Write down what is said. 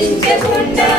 ధరించకుండా